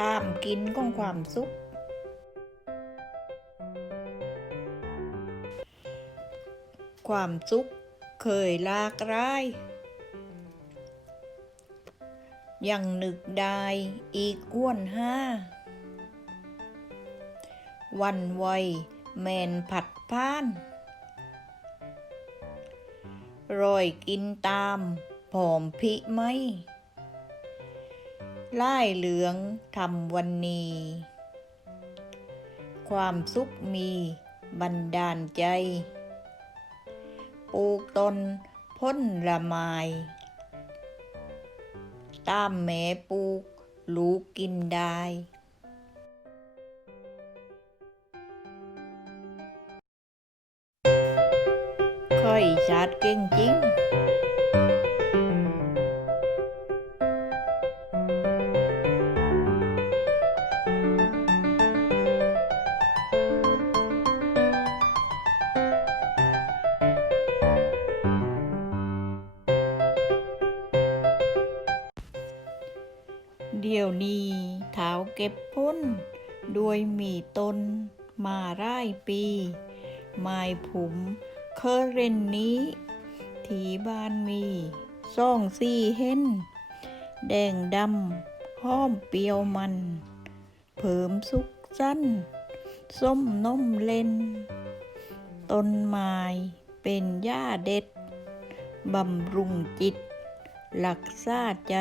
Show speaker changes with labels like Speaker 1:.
Speaker 1: ตามกินของความสุข ความสุขเคยลากหลาย ยังนึกได้อีกอ้วนห้า วันไวยแมนผัดพ้านรอยกินตามผอมพิไหม ล่ายเหลืองทำวันนี้ความสุขมีบันดาลใจ ปลูกตนพ้นละไมายตามแม่ปลูกลูกกินได้ค่อยชาดเก่งจริง เดี๋ยวนี้เท้าเก็บพ้น ด้วยมีต้นมาร่ายปีไม้ผุมเคอเรนนี้ ทีบ้านมีซ่องซี่เห็น แดงดำห้อมเปียวมัน เผิมสุกสั้น ส้มนมเล่น ต้นไม้เป็นหญ้าเด็ด บำรุงจิต หลักษาใจ